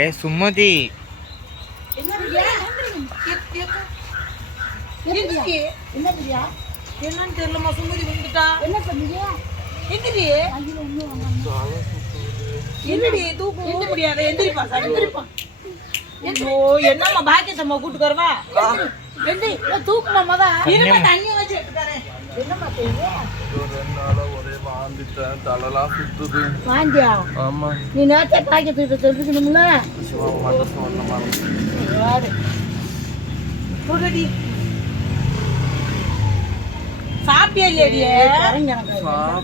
ஏ சுமதி. என்னன்னு தெரியலம்மா சுமதி வந்துட்டா. என்ன எந்திரி. என்னடி தூக்க முடியாத எந்திரிப்பா எந்திரிப்பா. ஓ என்னம்மா பாக்கியத்தம்மா கூட்டு வரவா? எந்திரி. தூக்குமா மொத இருமா தண்ணி வச்சு என்னம்மா வாந்தியா? ஆமா. நீ மத சொன்ன மாதிரி புகடி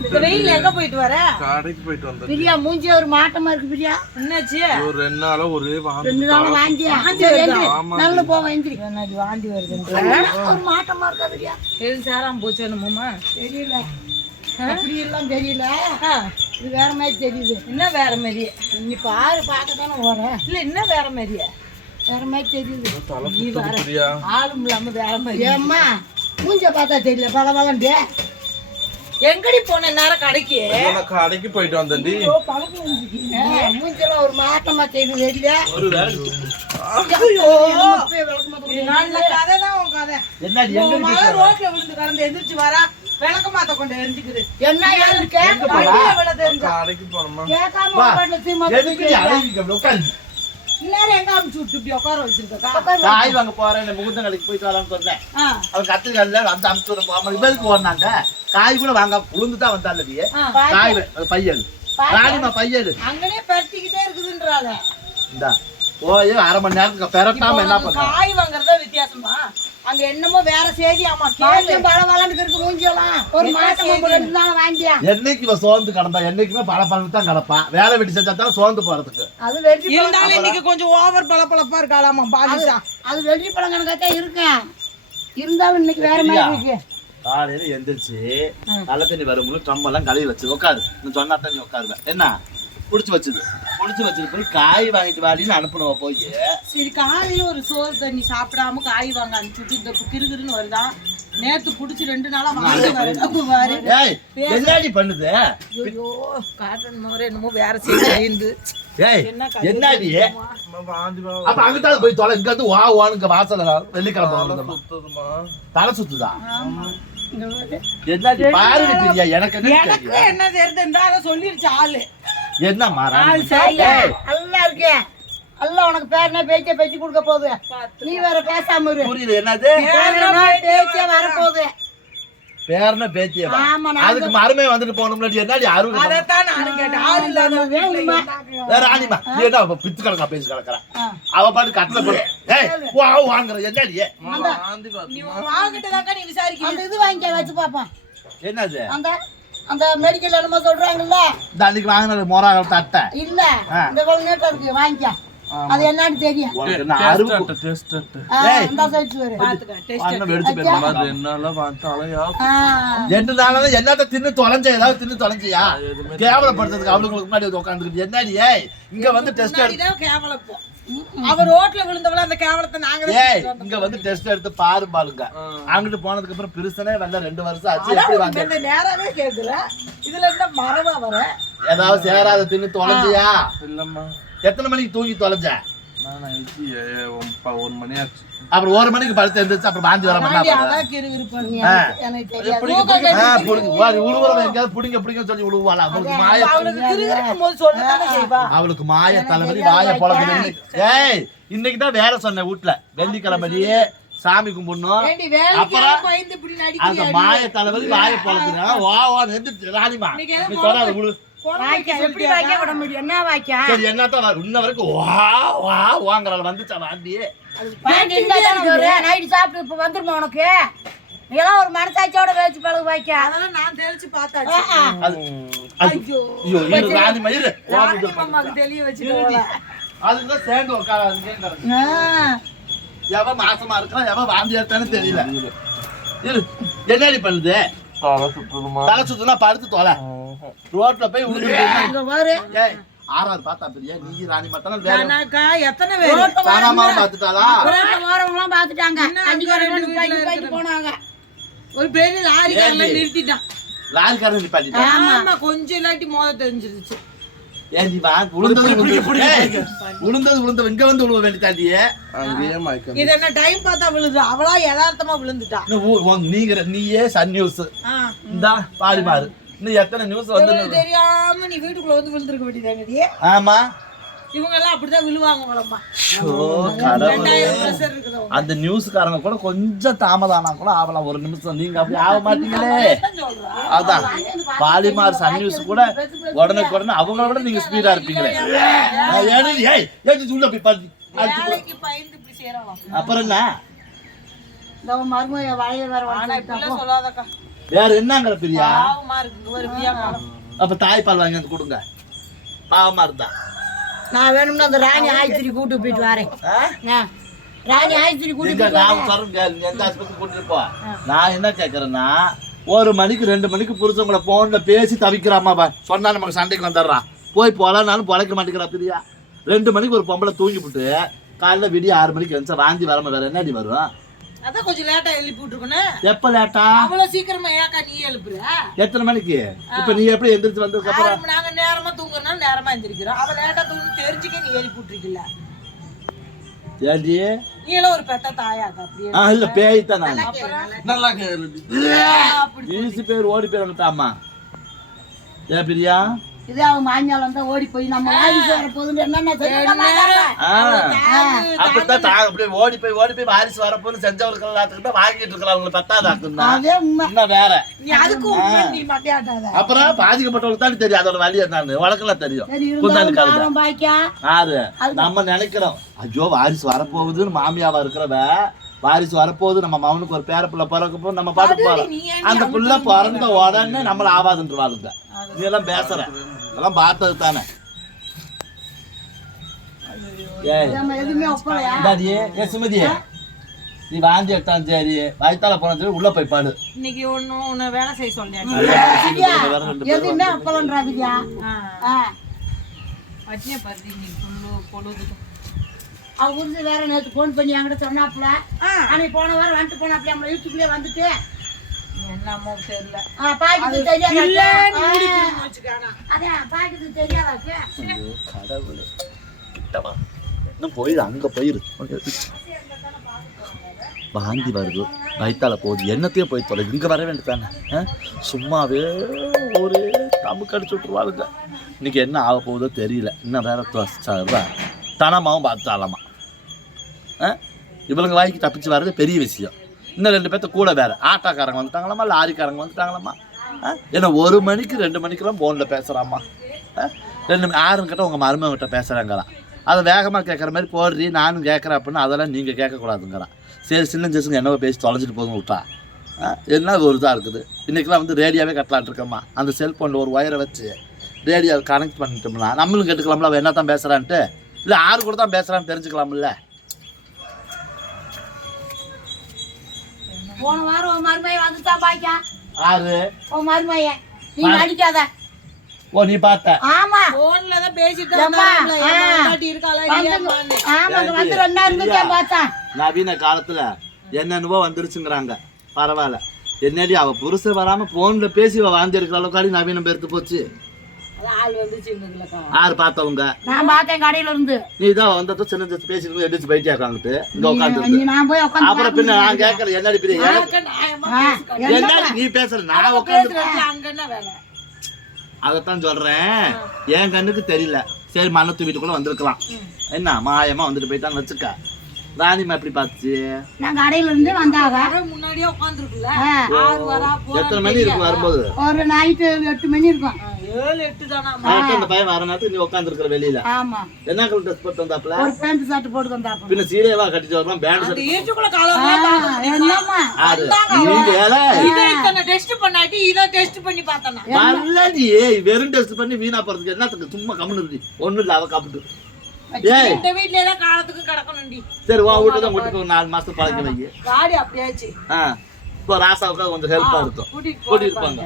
இந்த வெயில்ல எங்க போயிட்டு வர? கடைக்கு போயிட்டு வந்தேன் பிரியா மூஞ்சி ஒரு மாட்டமா இருக்கு பிரியா. என்னாச்சு? ஒரு ரெண்டு நாளா ஒரே ரெண்டு நாள் வாந்தி. வருதா? நல்ல போவோம் எந்திரி. வாந்தி ஒரு மாட்டமா இருக்கா பிரியா? எது சேராம போச்சு என்னமோமா தெரியல. அப்படி எல்லாம் தெரியல. இது வேற மாதிரி தெரியுது. என்ன வேற மாதிரி நீ பாரு பார்க்க தானே போறேன் இல்ல என்ன வேற மாதிரியா வேற மாதிரி தெரியுது. தலை சுத்துது பிரியா. ஆளும் இல்லாம வேற மாதிரி ஏம்மா மூஞ்ச பார்த்தா தெரியல பல எங்கடி போன நேரம் கடைக்கு? கடைக்கு போயிட்டு வந்தேன்டி. மூஞ்செல்லாம் ஒரு மாட்டமா தெரியுது தெரியல. ஒரு என்ன எங்க அமுச்சு விட்டு இப்படி உட்கார வச்சிருக்கா காய் வாங்க போறேன். முகுந்த கடைக்கு போயிட்டு வரலாம்னு சொன்னேன். அவன் கத்திரிக்காயில அந்த அமுச்சு விட போகாம இவருக்கு ஓடினாங்க. காய் கூட வாங்க உளுந்து தான் வந்தாலடி ஆ. காய் பையல். ராணிமா பையல். அங்கனே பரட்டிக்கிட்டே இருக்குதுன்றாத இந்தா போய் அரை மணி நேரத்துக்கு பெரட்டாம என்ன பண்ண? காய் வாங்குறதா வித்தியாசமா? அங்க என்னமோ வேற செய்தியாமா கேளு பல பலன்னு இருக்கு மூஞ்செல்லாம் ஒரு மாட்டமா ரெண்டு நாள் வாங்கியா? என்னைக்கு இவன் சோர்ந்து கிடந்தா என்னைக்குமே பல பழம் தான் கிடப்பான் வேலை வெட்டி செஞ்சா தான் சோர்ந்து போறதுக்கு. அது வெள்ளி பழம் இருந்தாலும் இன்னைக்கு கொஞ்சம் ஓவர் பளபளப்பா இருக்காளாமா பாலிசா அது வெள்ளி பழம் கணக்காத்தான் இருக்கேன். இருந்தாலும் இன்னைக்கு வேற மாதிரி இருக்கு. காலையில எந்திரிச்சு நல்ல தண்ணி வரும்போது கம்பெல்லாம் கழுவி வச்சு உட்காரு நீ சொன்னா தண்ணி உட்காருவேன் என்ன? புடிச்சு வச்சது புடிச்சு வச்சது போய் காய் வாங்கிட்டு வாடின்னு அனுப்பணுவ போய். சரி காலையில ஒரு சோறு தண்ணி சாப்பிடாம காய் வாங்க அனுப்பிச்சுட்டு இந்த கிருகிருன்னு வருதா? நேத்து புடிச்சு ரெண்டு நாளா வாங்கி வருது பாரு ஏய் என்னடி பண்ணுது? ஐயோ காட்டன் மோர என்னமோ வேற செய்து ஏய் என்ன கதை என்னடி? அப்ப போய் தொலை இங்க வந்து வா வானுங்க வாசல்ல வெள்ளிக்கிழமை தலை வருதும்மா. சுத்துதுமா தலை சுத்துதா? என்னடி பாருடி பிரியா எனக்கு என்ன அதை சொல்லிருச்சு ஆளு. சரியா. ஏய், நல்லா இருக்கே. அல்ல உனக்கு பேரனே பேச்ச பேச்சு கொடுக்க போகுது. நீ வேற பேசாம இரு. புரியுது என்னது? பேரனா பேச்சே வரப்போகுது. பேரன பேத்தியவா ஆமா, நான் அதுக்கு மருமே வந்துட்டு போகணும்ல என்னடி அருள் அதைத்தான் நானும் கேட்டேன். ஆள் இல்லாத வேணுமா வேற ராணிமா நீ என்ன அவ பித்து கணக்கா பேசி கிடக்குறா? அவ பாட்டு கட்டல போடு. ஏய் வா வாங்குற என்னடி. நீ வாங்கிட்டதாக்கா நீ விசாரிக்க அந்த இது வாங்கிக்க வச்சு பாப்போம். என்னது? அந்த அந்த மெடிக்கல் என்னமோ சொல்றாங்கல்ல? இந்த அன்னைக்கு வாங்கின மொரா தட்டை. இல்ல இந்த நீட்டா இருக்கு வாங்கிக்க. அது என்னன்னு தெரியும். என்னத்த தின்னு தொலைஞ்ச ஏதாவது தின்னு தொலைஞ்சியா? எதுவுமே கேவலப்படுறதுக்கு அவளுங்களுக்கு முன்னாடி உட்காந்துருக்கு என்னடி ஏய் இங்க வந்து டெஸ்ட் எடுத்து முன்னாடிதான் கேவலம் இப்போ. அவ ரோட்ல விழுந்தவள அந்த கேவலத்தை நாங்க இங்க வந்து டெஸ்ட் எடுத்து பாரு பாருங்க. அங்கிட்டு போனதுக்கு அப்புறம் பெருசனே வரல ரெண்டு வருஷம் ஆச்சு எப்படி வாங்க? இந்த நேராவே கேக்குற இதுல என்ன மரமா வர ஏதாவது சேராத தின்னு தொலைஞ்சியா? இல்லம்மா. எத்தனை மணிக்கு தூங்கி தொலைஞ்ச? அப்புறம் ஒரு மணிக்கு படுத்து எழுந்திரிச்சு அப்புறம் வாந்தி வர உழுவுறவன் எங்கேயாவது புடிங்க புடிங்க சொல்லி உழுவாளா அவளுக்கு மாய அவளுக்கு மாய தலைவலி வாய பொழக்குது ஏய். இன்னைக்கு தான் வேலை சொன்னேன் வீட்டுல வெள்ளிக்கிழமையே சாமி கும்பிடணும். அப்புறம் அந்த? மாய தலைவலி வா வா எந்திரிச்சு ராணிமா. நீ சொல்லாத எப்படி வாய்க்க விட முடியும். என்ன வாய்க்கா? சரி என்னத்தான் இன்ன வரைக்கும் வா வா வாங்குறாள் வந்துச்சா வாந்தி நைட்டு சாப்பிட்டு இப்ப வந்துருமா உனக்கு? இதெல்லாம் ஒரு மனசாட்சியோட வேச்சு பழகு வாய்க்கா. அதெல்லாம் நான் தெளிச்சு பார்த்தாச்சு. தெளிய வச்சுட்டு அதுதான் சேர்ந்து உட்காராதுங்க எவ மாசமா இருக்கா எவ வாந்தி எடுத்தான்னு தெரியல. இரு. என்னடி பண்ணுது? தலை சுத்துனா படுத்து தொலை. ரோட்ல போய் பாரு. ஆறாவது பார்த்தா பெரிய நீ ராணி மட்டும் எத்தனை பேர்? பார்த்துட்டாளா? பாத்துட்டாங்க இன்னும் அஞ்சு போனாங்க. ஒரு பெரிய லாரிக்காரல ஏண்டி? நிறுத்திட்டான். லாரிக்காரன் நிப்பாட்டிட்டா ஆமா கொஞ்சம் இல்லாட்டி மோத தெரிஞ்சிருச்சு. நீங்க நீயே சன் நியூஸ். இந்தா பாடி மாறு இன்னும் எத்தனை நியூஸ் வந்து தெரியாம நீ வீட்டுக்குள்ள வந்து விழுந்திருக்க வேண்டியதானடி? ஆமா. இவங்க எல்லாம் அப்படிதான் விழுவாங்க அவங்க. அந்த நியூஸ்காரங்க கூட கொஞ்சம் தாமதானா கூட ஆகலாம். ஒரு நிமிஷம். நீங்க அப்படி ஆக மாட்டீங்களே. அதான். பாலிமார் சன் நியூஸ் கூட உடனுக்கு உடனே அவங்கள விட நீங்க ஸ்பீடா இருப்பீங்களே. உள்ள போய் பாரு. அடிச்சு போ. வேலைக்கு பயந்து இப்படி செய்யறாங்க அப்புறம் என்ன? ஆனா வந்து இப்படிலாம் சொல்லாதக்கா. வேற என்னங்கிற பிரியா? அப்ப தாய்ப்பால் வாங்கி வந்து கொடுங்க. பாவமா இருந்தா. நான் வேணும்னா அந்த ராணி ஆயத்திரி கூட்டு போயிட்டு வரேன். ராணி ஆயத்திரி கூட்டு நான் சொல்றேங்க நீ எந்த ஆஸ்பத்திரி கூட்டிட்டு போ. நான் என்ன கேக்குறேன்னா ஒரு மணிக்கு ரெண்டு மணிக்கு புருஷன் கூட போன்ல பேசி தவிக்கிறாமா பா சொன்னா நமக்கு சண்டைக்கு வந்துடுறான் போய் போலான்னாலும் பொழைக்க மாட்டேங்கிறா பிரியா. ரெண்டு மணிக்கு ஒரு பொம்பளை தூங்கி விட்டு காலைல விடிய ஆறு மணிக்கு வந்துச்சா வாந்தி வராம வேற என்னடி வரும்? அதான் கொஞ்சம் லேட்டா எழுப்பி விட்டுருக்கணும். எப்ப லேட்டா அவ்வளவு சீக்கிரமா ஏக்கா நீ எழுப்புற? எத்தனை மணிக்கு? இப்ப நீ எப்படி எந்திரிச்சு வந்ததுக்கு அப்புறம் நாங்க நேரமா தூங்குறனால நேரமா எந்திரிக்கிறோம். அவ லேட்டா தூங்கி தெரிஞ்சுக்க நீ எழுப்பி விட்டுருக்கல ஏண்டி? நீ எல்லாம் ஒரு பெத்த தாயாக்கா அப்படியே ஆ இல்ல பேய் தான் நான் நல்லா ஈசி பேர் ஓடி போய் வந்துட்டாமா ஏன் பிரியா? இதே அவன் மாமியால் வந்தா ஓடி போய் நம்ம வாரிசு வர போகுதுன்னு என்னென்ன அப்படித்தான் அப்படியே ஓடி போய் ஓடி போய் வாரிசு வரப்போன்னு செஞ்சவர்கள் எல்லாத்துக்கிட்ட வாங்கிட்டு இருக்கிறவங்களை பத்தாதாக்குன்னா அதே உண்மை. வேற? நீ அதுக்கு உண்மை நீ மட்டையாட்டாத. அப்புறம் பாதிக்கப்பட்டவங்களுக்கு தான் தெரியும். அதோட வழி என்னன்னு. வழக்கெல்லாம் தெரியும். பாய்க்கா. ஆறு. நம்ம நினைக்கிறோம். ஐயோ வாரிசு வரப்போகுதுன்னு மாமியாவா இருக்கிறவ வாரிசு வரப்போகுது நம்ம மவனுக்கு ஒரு பேர பிள்ளை பிறக்க போது நம்ம பாட்டு போறோம். அந்த பிள்ளை பிறந்த உடனே நம்மள ஆவாதுன்றவாளுங்க. நீ எல்லாம் பேசுற. அதெல்லாம் பார்த்தது தானே. ஏய். நம்ம எதுவுமே ஒப்பலையா? இந்தாடியே ஏ சுமதி நீ வாந்தி எடுத்தான் சரி வயித்தால போனா சரி உள்ள போய் பாடு. இன்னைக்கு ஒண்ணும் உன்னை வேலை செய்ய திவ்யா, எதுவுமே ஆ. வச்சிய பருத்தி நீ புல்லு பொழுது அவ உருது வேற நேத்து ஃபோன் பண்ணி என்கிட்ட சொன்னாப்புல. அன்னைக்கு போன வாரம் வந்துட்டு போனாப்புல நம்மள யூடியூப்லயே வந்துட்டு. என்னமோ தெரியல. அதான் கடவுளே. கிட்டவா இன்னும் போயிரு அங்க போயிரு. வாந்தி வருது. வயித்தால போகுது. என்னத்தையே போய் தொலை. இங்க வர வேண்டியதானே? சும்மாவே ஒரு தமுக்கு அடிச்சு விட்டுருவாளுங்க. இன்னைக்கு என்ன ஆக போகுதோ தெரியல. இன்னும் வேற தொ- தனமாவும் பார்த்தாலமா இவளுங்க வாய்க்கு தப்பிச்சு வர்றது பெரிய விஷயம். இன்னும் ரெண்டு பேர்த்த கூட வேறு. ஆட்டோக்காரங்க வந்துட்டாங்களாம்மா லாரிக்காரங்க வந்துட்டாங்களாம்மா? ஆ? ஒரு மணிக்கு ரெண்டு மணிக்கெல்லாம் ஃபோனில் பேசுகிறாம்மா ரெண்டு மணி கிட்ட உங்கள் மருமகிட்ட பேசுகிறாங்களாம் அதை வேகமாக கேட்குற மாதிரி போடுறி நானும் கேட்குறேன் அப்படின்னு அதெல்லாம் நீங்கள் கேட்கக்கூடாதுங்கிறான். சரி சின்ன ஜெசுங்க என்னவோ பேசி தொலைஞ்சிட்டு போதும் விட்டா. ஆ? என்ன ஒரு இதாக இருக்குது? இன்றைக்கெல்லாம் வந்து ரேடியோவே கட்டலான்ட்ருக்கம்மா அந்த செல்ஃபோனில் ஒரு ஒயரை வச்சு ரேடியோ கனெக்ட் பண்ணிட்டோம்னா நம்மளும் கேட்டுக்கலாம்ல அவன் என்ன தான் பேசுகிறான்ட்டு இல்லை ஆறு கூட தான் பேசுகிறான்னு தெரிஞ்சுக்கலாம்ல. போன வாரம் உன் மருமையை வந்துட்டான் பாய்க்கா ஆறு உன் மருமைய நீ நடிக்காத. ஓ நீ பார்த்த? ஆமா. போன்ல தான் பேசிட்டு இருந்தா வந்து ரெண்டு நாள் இருந்துச்சேன் பார்த்தேன் நவீன காலத்துல என்னென்னவோ வந்துருச்சுங்கிறாங்க. பரவாயில்ல. என்னடி அவ புருஷன் வராம போன்ல பேசி வாழ்ந்து இருக்கிற அளவுக்கு நவீனம் பெருத்து போச்சு. யாரு பார்த்தவங்க? நான் பார்த்தேன் கடையில இருந்து. நீ தான் வந்தது சின்ன சின்ன பேசி எடிச்சு போயிட்டே உட்காந்துட்டு இங்க உட்காந்து நீ நான் போய் அப்புறம் பின்ன நான் கேட்கறேன் என்னடி பிரிய. என்னடி? நீ பேசுற? நான் உட்காந்து பேசுறதுக்கு அங்க என்ன வேலை? அதைத்தான் சொல்றேன். என் கண்ணுக்கு தெரியல. சரி மண்ணத்து வீட்டுக்குள்ள வந்திருக்கலாம். என்ன மாயமா வந்துட்டு போயிட்டான்னு வச்சுக்க. ராணிமா எப்படி பார்த்துச்சு? நான் கடையில இருந்து வந்தாங்க முன்னாடியே உட்காந்துருக்குல்ல எத்தனை மணி இருக்கும் வரும்போது? ஒரு நைட்டு எட்டு மணி இருக்கும். ஏழு எட்டு தானா? கரெக்டா அந்த பையன் வர நேரத்துக்கு நீ உட்காந்துருக்கிற வெளியில. ஆமா. என்ன கலர் ட்ரெஸ் போட்டு வந்தாப்புல ஒரு பேண்ட் ஷர்ட் போட்டு பின்ன சீலையவா கட்டிட்டு வரலாம் பேண்ட் அந்த ஷர்ட் ஏற்றுக்குள்ள காலம் என்னம்மா? ஆறு நீங்க ஏலே இதை இத்தனை டெஸ்ட் பண்ணாட்டி இதை டெஸ்ட் பண்ணி பார்த்தனா? வரலடி வெறும் டெஸ்ட் பண்ணி வீணா போறதுக்கு என்னத்துக்கு? சும்மா கம்முன்னு இருக்கு ஒண்ணும் இல்ல அவ காப்பிட்டு. ஏய். இந்த வீட்லயே தான் காலத்துக்கு கிடக்கணும்டி. சரி உன் வீட்டு தான் ஒரு நாலு மாசம் பழக்க வை காடி அப்படியாச்சு. ஆ. இப்போ ராசாவுக்கு கொஞ்சம் ஹெல்ப்பா இருக்கும். கூட்டிட்டு இருப்பாங்க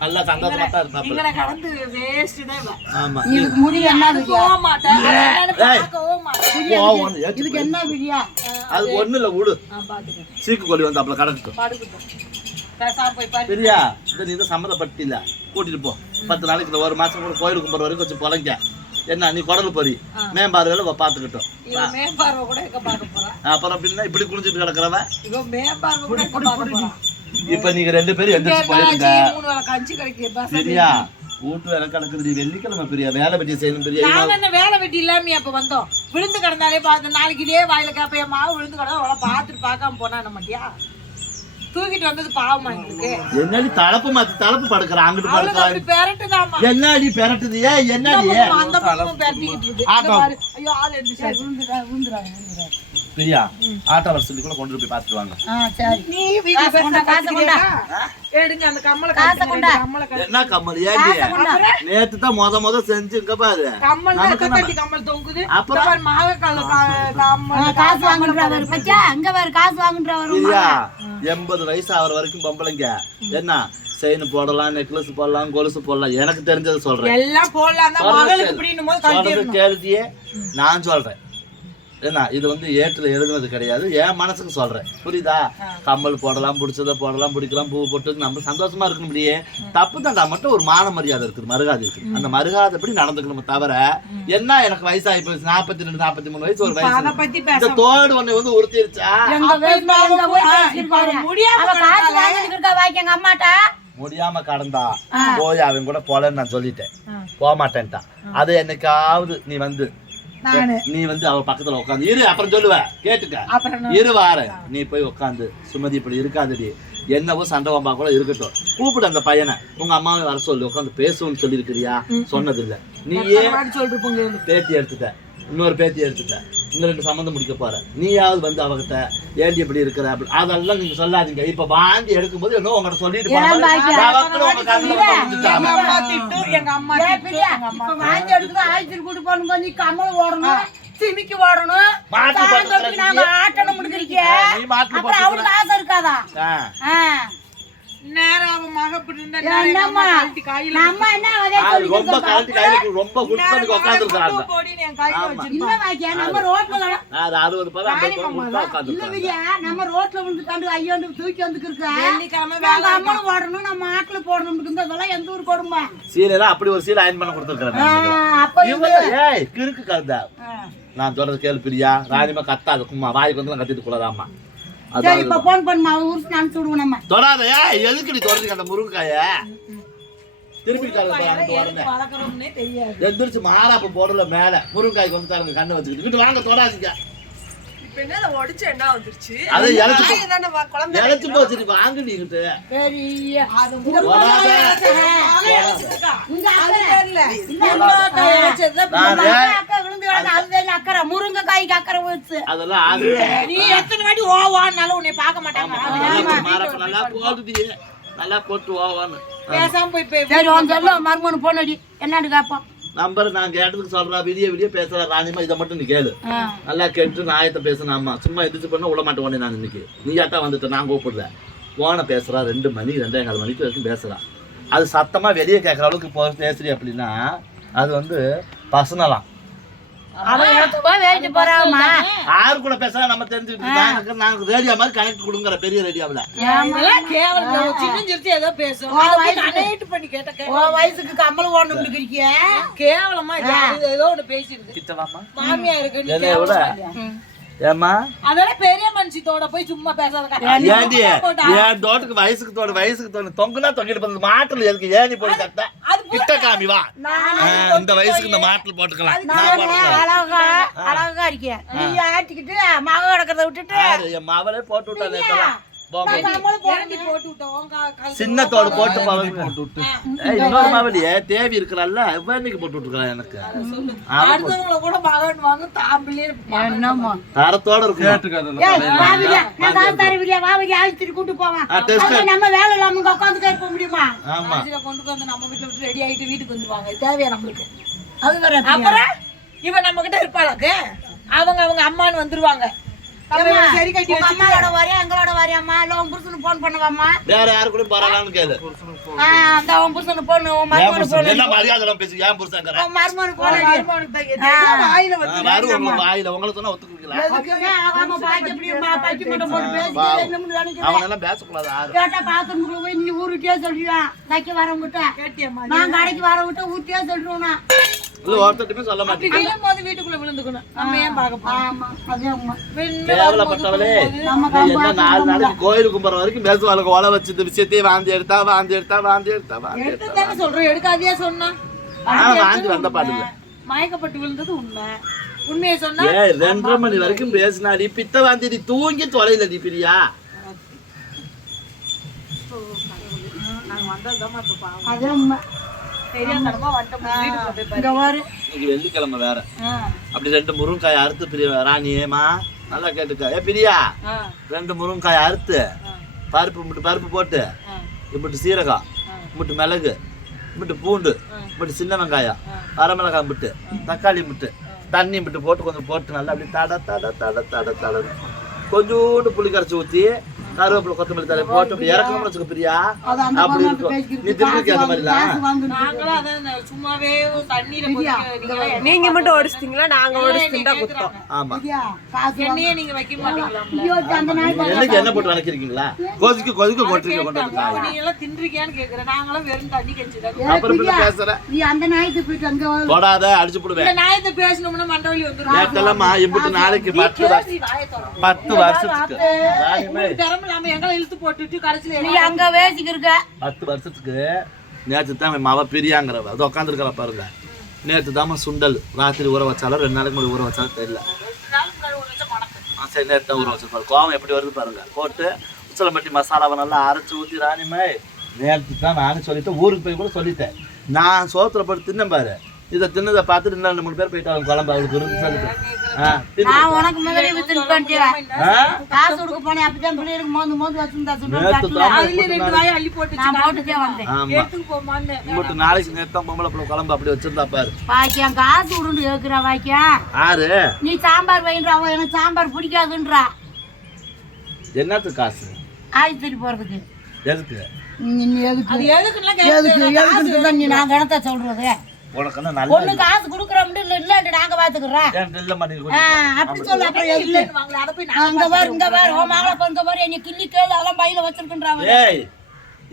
நல்லா சந்தோஷமா தான் இருப்பாப்ல இங்கன கடந்து வேஸ்ட் தான் இவ. ஆமா. இதுக்கு முடி என்ன விடியா போக மாட்டேன். அது மாட்டேன். ஒண்ணு ஏத்தி இதுக்கு என்ன விடியா அது ஒண்ணு இல்ல விடு. சீக்கு கொல்லி வந்து போய் பாரு. சரியா நீ தான் சம்மதப்பட்டில கூட்டிட்டு போ. பத்து நாளைக்கு இந்த ஒரு மாசம் கூட கோயிலுக்கு போற வரைக்கும் கொஞ்சம் பொழைங்க. என்ன நீ குடல் பொறி. மேம்பார்வையில இவ பாத்துக்கிட்டோம். அப்புறம் பின்ன இப்படி குடிச்சிட்டு கிடக்குறவ இப்ப நீங்க ரெண்டு பேரும் எந்திரிச்சு போயிருங்க. பிரியா வீட்டு வேலை கிடக்குது வெள்ளிக்கிழமை பிரியா வேலை வெட்டி செய்யணும் பிரியா. என்ன வேலை வெட்டி இல்லாம அப்ப வந்தோம்? விழுந்து கிடந்தாலே பார்த்து நாளைக்கு இதே வாயில கேப்ப என் மாவு விழுந்து கிடந்தா அவளை பார்த்துட்டு பார்க்காம போனா என்ன மாட்டியா தூக்கிட்டு வந்தது பாவமா எங்களுக்கு. என்னடி தலப்பு மாத்தி தலப்பு படுக்கிற அங்கிட்டு அவளுக்கு படுக்கிற அப்படி பெரட்டுதாமா என்னடி பெரட்டுது? ஏ என்னடி? அந்த இருக்கு. பாரு. ஐயோ ஆள் பிரியா? ஆட்டோ வர சொல்லி கூட கொண்டு போய் பார்த்துட்டு வாங்க. என்ன கம்மல்? ஏண்டி நேத்து தான் முத முத செஞ்சு இங்க பாரு. அப்புறம்? காசு வாங்குன்றவர் பச்சா அங்க காசு வாங்குன்றவர் பிரியா எண்பது வயசு ஆகிற வரைக்கும் பொம்பளைங்க. என்ன? செயின் போடலாம் நெக்லஸ் போடலாம் கொலுசு போடலாம். எனக்கு தெரிஞ்சதை சொல்றேன். எல்லாம் போடலாம் மகளுக்கு நான் சொல்றேன். என்ன இது வந்து ஏட்டுல எழுதுனது கிடையாது. என் மனசுக்கு சொல்றேன். புரியுதா? கம்மல் போடலாம் பிடிச்சதை போடலாம் பிடிக்கலாம் பூ போட்டு நம்ம சந்தோஷமா இருக்க முடியே தப்பு தண்டா மட்டும் ஒரு மான மரியாதை இருக்குது மருகாதை இருக்குது. அந்த மருகாதைப்படி நடந்துக்கணுமே தவிர என்ன எனக்கு வயசாகி போச்சு? நாற்பத்தி ரெண்டு நாற்பத்தி மூணு வயசு. ஒரு வயசு இந்த தோடு ஒண்ணு வந்து உறுத்திருச்சா? அம்மாட்ட? முடியாம கடந்தா போய் அவன் கூட போலன்னு நான் சொல்லிட்டேன். போக மாட்டேன்ட்டான் அது என்னைக்காவது நீ வந்து நீ வந்து அவ பக்கத்துல உட்காந்து இரு அப்புறம் சொல்லுவ. கேட்டுக்க. இரு வார. நீ போய் உட்காந்து சுமதி இப்படி இருக்காதடி. என்னவோ சண்டை வம்பா கூட இருக்கட்டும். கூப்பிடு அந்த பையனை. உங்க அம்மாவை வர சொல்லி உட்காந்து பேசுவோம்னு சொல்லியிருக்கிறியா? சொன்னது இல்ல போங்க. எழுந்து. பேத்தி எடுத்துட்ட. இன்னொரு பேத்தி எடுத்துட்ட. ரெண்டு சம்மந்தம் முடிக்க போற. நீயாவது வந்து அவகிட்ட ஏண்டி இப்படி இருக்கிற? அப்படி. அதெல்லாம் நீங்க சொல்லாதீங்க. இப்ப வாந்தி எடுக்கும்போது இன்னும் உங்கள்ட்ட சொல்லிட்டு சிமிக்கி ஓடணும், ஆட்டணும் முடிக்கிறீங்க. அவளுக்கு ஆசை இருக்காதா? ரொம்ப. கலந்து கையில ரொம்ப குட் பண்ணி உட்காந்துருக்காங்க நம்ம ரோட்ல அது அறுபது ஐம்பது உட்காந்துருக்காங்க நம்ம தூக்கி அம்மனு போடணும் நம்ம ஆட்டுல போடணும் இதெல்லாம் எந்த ஊர் கொடுமை சீலையெல்லாம் அப்படி ஒரு சீலை அயன் பண்ண கொடுத்துருக்காங்க அப்ப இவங்க ஏய் கிறுக்கு கலந்தா நான் சொல்றது கேளு பிரியா. ராணிமா கத்தாது கும்மா வாய்க்கு வந்து கத்திட்டு கூடாதாம்மா சரி இப்ப போன் பண்ணுமா ஊருக்கு அனுப்பிச்சு விடுவோம் நம்ம. தொடாத ஏய் எதுக்கு நீ தொடர்ந்து அந்த முருங்காய திருப்பி தெரியாது. எந்திரிச்சு மாறாப்பு போடல மேல முருங்காய்க்கு வந்து தாருங்க கண்ணை வச்சுக்கிட்டு. வீட்டு வாங்க தொடாதீங்க. முருங்கைக்காய்க்கு அக்கறை வச்சு அதெல்லாம் ஆகுது நீ எத்தனை வாட்டி ஓ வான்னாலும் உன்னை பார்க்க மாட்டாங்க. நல்லா போட்டு ஓவான்னு பேசாம போய் போய் சரி உன் சொல்ல மருமனு போன் அடி. என்னன்னு கேட்பான் நம்பர் நான் கேட்டதுக்கு சொல்றா விடிய விடிய பேசுற ராணிமா இதை மட்டும் நீ கேளு. நல்லா கேட்டு நாயத்தை பேசுன அம்மா சும்மா எதிர்த்து பண்ண விட மாட்டேன் உடனே நான் இன்னைக்கு. நீ யாட்டா வந்துட்ட நான் கூப்பிடல. போன பேசுறா ரெண்டு மணி ரெண்டே கால் மணிக்கு வரைக்கும் பேசுறா. அது சத்தமா வெளியே கேட்குற அளவுக்கு இப்போ பேசுறீ அப்படின்னா அது வந்து பர்சனலாம் அவன் எடுத்துப்பா வேட்டு போறாமா யாரு கூட பேசுறா நம்ம தெரிஞ்சுக்கிட்டு நாங்க ரேடியோ மாதிரி கனெக்ட் கொடுங்கிற பெரிய ரேடியோவில் ஏதோ பேசும் பண்ணி கேட்ட வயசுக்கு கம்மல் ஓடணும் இருக்கிய கேவலமா ஏதோ ஒண்ணு பேசிடுது. கிட்டவாமா மாமியா இருக்கு ஏம்மா? அதெல்லாம் பெரிய மனுஷத்தோட போய் சும்மா பேசாத ஏண்டி? என் தோட்டுக்கு வயசுக்கு தோடு வயசுக்கு தோடு. தொங்குனா தொங்கிட்டு போகுது மாட்டுல எதுக்கு? ஏணி போட்டு கட்ட. அது கிட்ட காமி வா. இந்த வயசுக்கு இந்த மாட்டுல போட்டுக்கலாம். அழகா அழகா இருக்கேன். நீ ஆட்டிக்கிட்டு மக கிடக்கிறத விட்டுட்டு? என் மாவளே போட்டு விட்டா சின்ன தோடு போட்டு போட்டு விட்டு. இன்னொரு மாவலியே தேவி இருக்கிறல்ல இவன்னைக்கு போட்டு விட்டுருக்கலாம் எனக்கு? தரத்தோட இருக்கும். நம்ம வேலை இல்லாம உட்கார்ந்துட்டே இருக்க முடியுமா? கொண்டு வந்து நம்ம வீட்டுல விட்டு ரெடி ஆயிட்டு வீட்டுக்கு வந்துருவாங்க. தேவையா நம்மளுக்கு? அது. அப்புறம் இவன் நம்ம கிட்ட இருப்பாளாக்கு அவங்க அவங்க அம்மான்னு வந்துருவாங்க. அம்மாவோட வரையா எங்களோட வரையாம்மா? இல்ல உன் புருஷனுக்கு போன் பண்ணுவாம்மா? வேற யாரு கூட பரவாயில்லான்னு கேளு. ஆ, அந்த உன் புருஷனுக்கு போன் உன் மருமகனுக்கு புருஷன்? போன் என்ன மரியாதை பேசி ஏன் புருஷன் உன் மருமகனுக்கு போன் வாயில வந்து வரும் உங்க வாயில உங்களை சொன்னா ஒத்துக்குவீங்களா? ஆகாம பாய்ச்சி எப்படி மா- பாய்ச்சி மட்டும் போட்டு. அவன் எல்லாம் பேசக்கூடாது கேட்டா போய் நீ ஊருக்கே சொல்லிடுவான். தைக்க வரவங்கிட்ட. கேட்டியம்மா நான் கடைக்கு வரவங்கிட்ட ஊருக்கே சொல்லிடுவேன். இல்ல ஒருத்தட்டுமே சொல்ல மாட்டீங்க. விழும் போது வீட்டுக்குள்ள விழுந்துக்கணும். நம்ம ஏன் பார்க்க போறோம்? ஆமா அதே உண்மை. கேவலப்பட்டவளே நம்ம நீ என்ன நாலு நாளைக்கு கோயில் கும்புற வரைக்கும் பேசுவாளுக்கு ஒலை வச்சு இந்த விஷயத்தையே வாந்தி எடுத்தா வாந்தி எடுத்தா வாந்தி எடுத்தா வாந்தி எடுத்தா சொல்றோம். எடுக்காதையா சொன்னா? நான் வாந்தி வந்த பாட்டுல மயக்கப்பட்டு விழுந்தது உண்மை. உண்மையை சொன்னா ரெண்டரை மணி வரைக்கும் பேசினாடி பித்த வாந்தி நீ தூங்கி தொலைல நீ பிரியா? அதே உண்மை. இன்னைக்கு வெள்ளிக்கிழமை வேற. அப்படி ரெண்டு முருங்காய் அறுத்து பிரியா ராணியேமா நல்லா கேட்டுக்க. ஏ பிரியா. ரெண்டு முருங்காய் அறுத்து பருப்பு இம்பிட்டு பருப்பு போட்டு ஆ, இம்பிட்டு சீரகம் இம்பிட்டு மிளகு இம்பிட்டு பூண்டு இம்பிட்டு சின்ன வெங்காயம் வரமிளகாய் இம்பிட்டு தக்காளி இம்பிட்டு தண்ணி இம்பிட்டு போட்டு கொஞ்சம் போட்டு நல்லா அப்படி தட தட தட தட தட கொஞ்சோண்டு புளி கரைச்சி ஊற்றி கருவேப்பிலை கொத்தமல்லி தலை போட்டு அப்படி இறக்கணும்னு வச்சுக்க பிரியா அது அந்த அப்படி இருக்கும் நீ திருப்பி அந்த மாதிரிலாம் சும்மாவே தண்ணீரை நீங்க மட்டும் ஒடிச்சிட்டீங்களா நாங்க ஒடிச்சிட்டு தான் குத்தோம். ஆமா. எண்ணெயே நீங்க வைக்க என்னைக்கு என்ன போட்டு வளர்க்கிறீங்களா கொதிக்க கொதிக்க கொட்டுறீங்க கொண்டு வந்து. நீங்க எல்லாம் கேக்குறேன் நாங்களும் வெறும் தண்ணி கழிச்சுதான் அப்புறம் பின்ன பேசுற. நீ அந்த நாய்க்கு போயிட்டு அங்க வா. தொடாத அடிச்சு போடுவேன். நாயத்தை பேசணும்னா மண்டவலி வந்துடும் நேத்தெல்லாம் இம்பிட்டு நாளைக்கு பத்து வருஷம். பத்து வருஷத்துக்கு. ராணிமே, உங்களுக்கு திறமை இல்லாம எங்களை இழுத்து போட்டுட்டு கடைசியில நீ அங்க வேசிக்கிருக்க பத்து வருஷத்துக்கு நேற்று தான் என் மவ பிரியாங்கிறவ. அது உட்காந்துருக்கல பாருங்க. நேற்று தாம்மா சுண்டல். ராத்திரி ஊற வச்சாலும் ரெண்டு நாளைக்கு முன்னாடி ஊற வச்சாலும் தெரியல. சரி நேற்று தான் ஊற வச்சிருப்பாரு கோவம் எப்படி வருது பாருங்க. போட்டு உச்சலம்பட்டி மசாலாவை நல்லா அரைச்சி ஊற்றி ராணிமே நேற்று தான் நானும் சொல்லிட்டேன் ஊருக்கு போய் கூட சொல்லிட்டேன். நான் சோத்துல போட்டு தின்னேன் பாரு. இதை தின்னதை பார்த்துட்டு இன்னும் ரெண்டு மூணு பேர் போயிட்டு அவங்க குழம்பு அவளுக்கு இருந்து. நான் உனக்கு முதலே வித்துட்டு பண்ணிட்டேன்? காசு கொடுக்க போனேன் அப்படிதான் பிள்ளைகளுக்கு மோந்து மோந்து வச்சிருந்தா நேத்து சொல்லுவேன் தான் அதுலயும் ரெண்டு வாயை அள்ளி போட்டு நான் போட்டுட்டே வந்தேன். ஆமா. எடுத்துக்கு போமான்னு இங்கிட்டு நாளைக்கு நேற்று தான் பொம்பளை பிள்ளை குழம்பு அப்படி வச்சிருந்தா பாரு. வாய்க்கான் காசு விடுன்னு கேக்குறா வாய்க்கான் ஆறு நீ சாம்பார் வைன்றா அவன் எனக்கு சாம்பார் பிடிக்காதுன்றா. என்னத்துக்கு காசு? ஆயுத்தறி போறதுக்கு. எதுக்கு? தான் நீ நான் கணத்தை சொல்றது. உனக்கு பொண்ணு காசு கொடுக்குறோம்னு இல்ல இல்ல நாங்க பாத்துக்கிறோம். ஏன் இல்ல மாட்டேங்குது ஆ, அப்படி சொல்லு அப்புறம் இல்லைன்னு வாங்கல அதை போய் ஆ, அங்க பாரு இங்க பாரு உன் மகளை இப்ப இங்க பாரு என்னை கிள்ளி கேளு அதெல்லாம் பையில வச்சிருக்கின்றாங்க ஏய்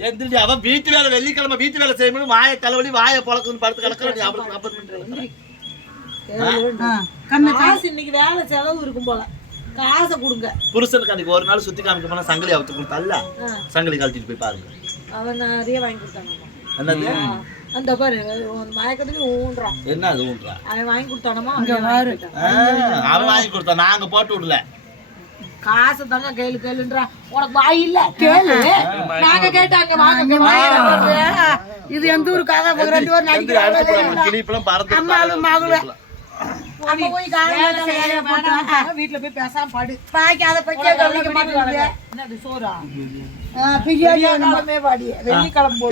எந்திரி அவன் வீட்டு வேலை வெள்ளிக்கிழமை வீட்டு வேலை செய்யணும் வாயை தலைவலி வாயை பழக்கணும் படுத்து கிடக்குற நீ பண்ற. கண்ணு காசு இன்னைக்கு வேலை செலவு இருக்கும் போல. காசை கொடுங்க. புருஷனுக்கு அன்னைக்கு ஒரு நாள் சுத்தி காமிக்க போனா சங்கிலி அவுத்து கொடுத்தால சங்கிலி கழட்டிட்டு போய் பாருங்க. அவன் நிறைய வாங்கி கொடுத்தானம்மா என்னது? அந்த பாரு மயக்கத்துக்கு ஊன்றான் என்ன அது ஊன்றா? அவன் வாங்கி கொடுத்தானமா? பாரு. ஆ, அவன் வாங்கி கொடுத்தான் நாங்க போட்டு விடல. காசு தாங்க கேளு கேளுன்றா. உனக்கு வாய் இல்ல. கேளு. நாங்க கேட்டாங்க வாங்க இது எந்த ஒரு ரெண்டு பேரும் நடிக்கிறாங்க அம்மாவும் மகளும். அங்க வீட்டுல. போய் பேசாம படு. பாக்கி அதை பத்தி கவனிக்க மாட்டேங்குது என்னது சோறா? பிரியாணி? வெள்ளிக்கிழமை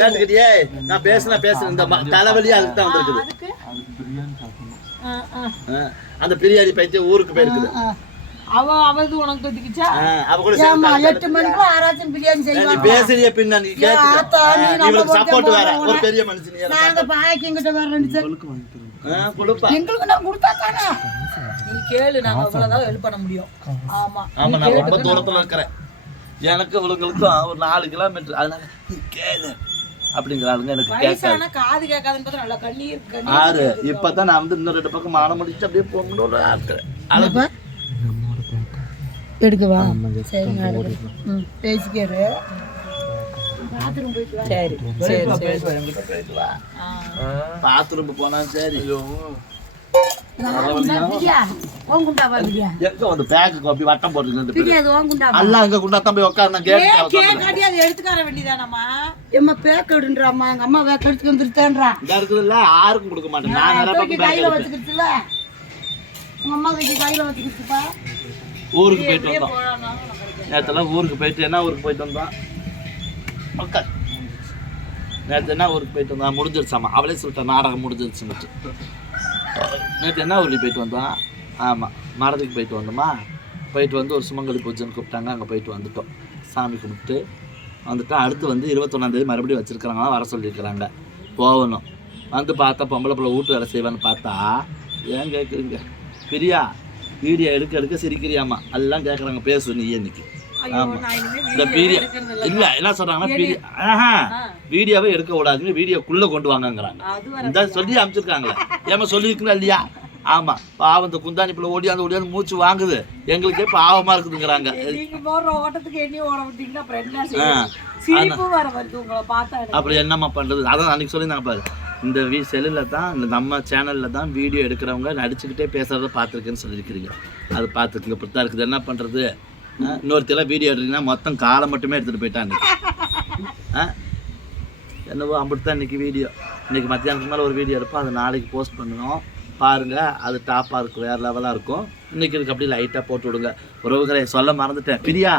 நான் பேசுனா பேசுறேன். இந்த தலைவலி அதுக்கு தான் வந்திருக்குது. அந்த பிரியாணி பைத்தியம் ஊருக்கு போயிருக்குது. அவ அவது உனக்கு அவ கூட எட்டு மணிக்கு ஆறாச்சும் பிரியாணி நீ செய்வாங்க பேசுறிய பின்ன நீ கேட்டு நீ இவளுக்கு சப்போர்ட் வேற. ஒரு பெரிய மனுஷன் நீ நாங்க வேற ரெண்டு ஆ, கொடுப்பா. எங்களுக்கு நான் கொடுத்தா தானே? நீ கேளு நாங்க அவ்வளவுதான் ஹெல்ப் பண்ண முடியும். ஆமா. ஆமா நான் ரொம்ப தூரத்துல இருக்கிறேன். எனக்கு இவளுங்களுக்கும் ஒரு நாலு கிலோமீட்டர் அதனால கேளு அப்படிங்கிறாளுங்க எனக்கு கேட்காது. காது கேட்காதுன்னு பார்த்தா நல்லா கண்ணீர் ஆறு. இப்பதான் நான் வந்து இன்னும் ரெண்டு பக்கம் மானம் முடிச்சு அப்படியே போகணும்னு அழகு. எடுக்கவா பேசிக்காரு. சரி சரி சரி பாத்ரூம் போனா சரி. வந்து வட்டம் போட்டுருக்கு கொண்டா உட்காரு எடுத்துக்கார வேண்டியதானம்மா? எம்மா பேக் எடுன்றாம்மா. எங்க அம்மா எடுத்துட்டு வந்துருத்தேன்றா. இருக்குதுல்ல யாருக்கும் கொடுக்க மாட்டேன். நான் நிறைய தூக்கி பக்கம் பேக் கையில எடுப்பேன் வச்சுக்கிட்டுல. உங்க அம்மா தூக்கி கையில வச்சுக்கிட்டுப்பா. ஊருக்கு போயிட்டு வந்தோம். நேற்றுலாம் ஊருக்கு போயிட்டு என்ன ஊருக்கு போயிட்டு வந்தோம்? உட்கார் நேற்று என்ன ஊருக்கு போயிட்டு வந்தோம்? முடிஞ்சிருச்சாமா அவளே சொல்லிட்டா நாடகம் முடிஞ்சிருச்சுன்னுட்டு. நேற்று என்ன ஊருக்கு போயிட்டு வந்தோம்? ஆமாம் மரத்துக்கு போயிட்டு வந்தோமா? போயிட்டு வந்து ஒரு சுமங்கலி பூஜைன்னு கூப்பிட்டாங்க அங்கே போயிட்டு வந்துட்டோம். சாமி கும்பிட்டு வந்துட்டு அடுத்து வந்து இருபத்தொன்னாந்தேதி மறுபடியும் வச்சுருக்கிறாங்களா வர சொல்லியிருக்கிறாங்க. போகணும். வந்து பார்த்தா பொம்பளை பிள்ளை வீட்டு வேலை செய்வேன்னு பார்த்தா ஏன் கேட்குறீங்க பிரியா வீடியோ எடுக்க எடுக்க சிரிக்கிறியாமா எல்லாம் கேட்குறாங்க பேசு நீ இன்னைக்கு. இந்த பீடியா இல்லை என்ன சொல்கிறாங்கன்னா பீடியா ஆஹா வீடியோவே எடுக்க வீடியோக்குள்ளே கொண்டு வாங்கங்கிறாங்க. இந்த சொல்லி அனுப்பிச்சிருக்காங்களே ஏமா சொல்லியிருக்கா இல்லையா? ஆமாம் பாவம் இந்த குந்தாணி பிள்ளை ஓடியாந்து ஓடியாந்து மூச்சு வாங்குது. எங்களுக்கே பாவமாக இருக்குதுங்கிறாங்க. அப்புறம் என்னம்மா பண்ணுறது அதான் அன்றைக்கி சொல்லியிருந்தாங்க பாரு. இந்த வீ செல்லில் தான் இந்த நம்ம சேனலில் தான் வீடியோ எடுக்கிறவங்க நடிச்சுக்கிட்டே பேசுகிறத பார்த்துருக்கேன்னு சொல்லியிருக்கிறீங்க. அது பார்த்துக்குங்க இப்படி தான் இருக்குது. என்ன பண்ணுறது இன்னொருத்தெல்லாம் வீடியோ எடுத்தீங்கன்னா மொத்தம் காலை மட்டுமே எடுத்துகிட்டு போயிட்டாங்க ஆ என்னவோ அப்படித்தான் இன்னைக்கு வீடியோ. இன்னைக்கு மத்தியானத்துக்கு மேலே ஒரு வீடியோ எடுப்போம். அதை நாளைக்கு போஸ்ட் பண்ணுவோம். பாருங்கள் அது டாப்பாக இருக்கும் வேறு லெவலாக இருக்கும். இன்னைக்கு இதுக்கு அப்படியே லைட்டாக போட்டு விடுங்க. உறவுகளை சொல்ல மறந்துட்டேன். பிரியா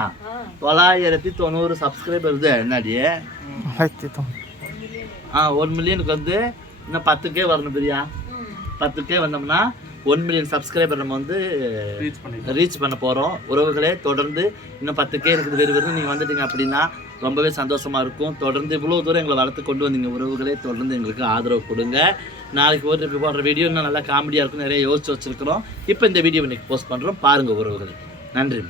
தொள்ளாயிரத்தி தொண்ணூறு சப்ஸ்கிரைபர் இது. என்னடி? ஆ ஒன் மில்லியனுக்கு வந்து இன்னும் பத்துக்கே வரணும் பிரியா. பத்துக்கே வந்தோம்னா ஒன் மில்லியன் சப்ஸ்கிரைபர் நம்ம வந்து ரீச் பண்ண போகிறோம் உறவுகளே தொடர்ந்து இன்னும் பத்துக்கே இருக்குது வெறு வெறும் நீங்கள் வந்துட்டீங்க அப்படின்னா ரொம்பவே சந்தோஷமாக இருக்கும். தொடர்ந்து இவ்வளோ தூரம் எங்களை வளர்த்து கொண்டு வந்தீங்க. உறவுகளே தொடர்ந்து எங்களுக்கு ஆதரவு கொடுங்க. நாளைக்கு ஒரு போடுற வீடியோ இன்னும் நல்லா காமெடியாக இருக்கும். நிறைய யோசிச்சு வச்சுருக்கிறோம். இப்போ இந்த வீடியோ இன்னைக்கு போஸ்ட் பண்ணுறோம் பாருங்கள் உறவுகளே. நன்றி